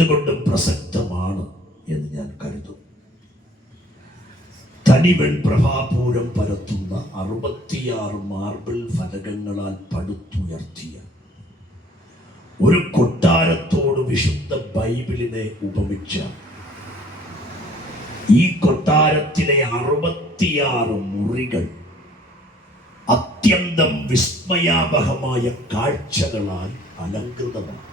എന്തുകൊണ്ടും പ്രസക്തമാണ് എന്ന് ഞാൻ കരുതുന്നു. തനിവെൺ പ്രഭാപൂരം പരത്തുന്ന 66 മാർബിൾ ഫലകങ്ങളാൽ പടുത്തുയർത്തിയ ഒരു കൊട്ടാരത്തോട് വിശുദ്ധ ബൈബിളിനെ ഉപമിച്ച ഈ കൊട്ടാരത്തിലെ 66 മുറികൾ അത്യന്തം വിസ്മയാവഹമായ കാഴ്ചകളാൽ അലങ്കൃതമാണ്.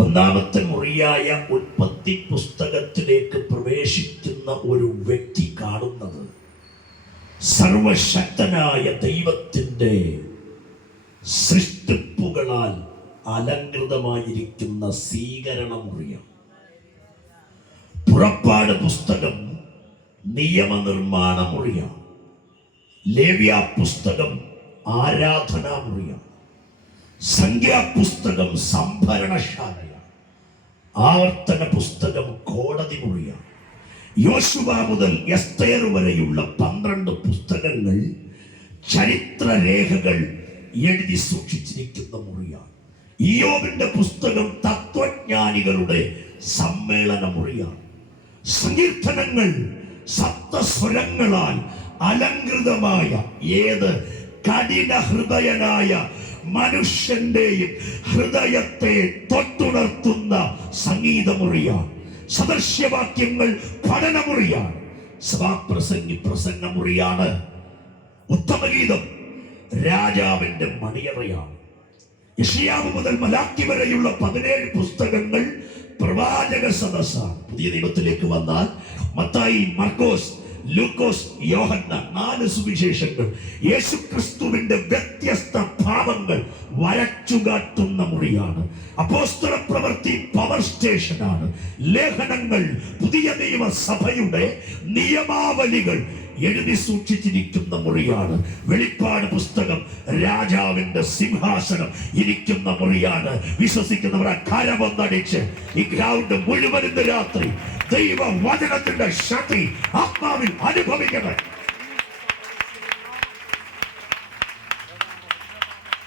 ഒന്നാമത്തെ മുറിയായ ഉൽപ്പത്തി പുസ്തകത്തിലേക്ക് പ്രവേശിക്കുന്ന ഒരു വ്യക്തി കാണുന്നത് സർവശക്തനായ ദൈവത്തിൻ്റെ സൃഷ്ടിപ്പുകളാൽ അലങ്കൃതമായിരിക്കുന്ന സ്വീകരണ മുറിയാണ്. പുറപ്പാട് പുസ്തകം നിയമനിർമ്മാണ മുറിയാണ്. ലേവ്യ പുസ്തകം ആരാധനാ മുറിയാണ്. സംഖ്യാപുസ്തകം സംഭരണശാലയാണ്. ആവർത്തന പുസ്തകം കോടതി മുറിയാണ്. യോശുവ മുതൽ എസ്തേർ വരെയുള്ള 12 പുസ്തകങ്ങൾ ചരിത്രരേഖകൾ എഴുതി സൂക്ഷിച്ചിരിക്കുന്ന മുറിയാണ്. ഇയ്യോബിന്റെ പുസ്തകം തത്വജ്ഞാനികളുടെ സമ്മേളന മുറിയാണ്. സങ്കീർത്തനങ്ങൾ സപ്തസ്വരങ്ങളാൽ അലങ്കൃതമായ ഏത് കഠിന ഹൃദയനായ മനുഷ്യന്റെയും ഹൃദയത്തെ തൊട്ടുണർത്തുന്ന സംഗീതമുറിയാണ്. സദൃശ്യവാക്യങ്ങൾ പഠനമുറിയാണ്. സഭാപ്രസംഗി പ്രസംഗമുറിയാണ്. ഉത്തമഗീതം രാജാവിന്റെ മണിയറയാണ്. യെശയ്യാവ് മുതൽ മലാക്കി വരെയുള്ള 17 പുസ്തകങ്ങൾ പ്രവാചക സദസ്സാണ്. പുതിയ നിയമത്തിലേക്ക് വന്നാൽ മത്തായി, മർക്കോസ്, ലൂക്കോസ്, യോഹന്നാൻ 4 സുവിശേഷങ്ങൾ യേശുക്രിസ്തുവിന്റെ വ്യത്യസ്ത ഭാവങ്ങൾ വരച്ചുകാട്ടുന്ന മുറിയാണ്. അപ്പോസ്തല പ്രവൃത്തി പവർ സ്റ്റേഷനാണ്. ലേഖനങ്ങൾ പുതിയ നിയമസഭയുടെ നിയമാവലികൾ എഴുതി സൂക്ഷിച്ചിരിക്കുന്ന മുറിയാണ്. വെളിപ്പാട് പുസ്തകം രാജാവിന്റെ സിംഹാസനം ഇരിക്കുന്ന മുറിയാണ്. വിശ്വസിക്കുന്നവർ കരമൊന്നടിച്ച് ഈ ഗ്രൗണ്ട് മുഴുവൻ ഇന്ന് രാത്രി ദൈവ വചനത്തിന്റെ ശക്തി ആത്മാവിൽ അനുഭവിക്കണം.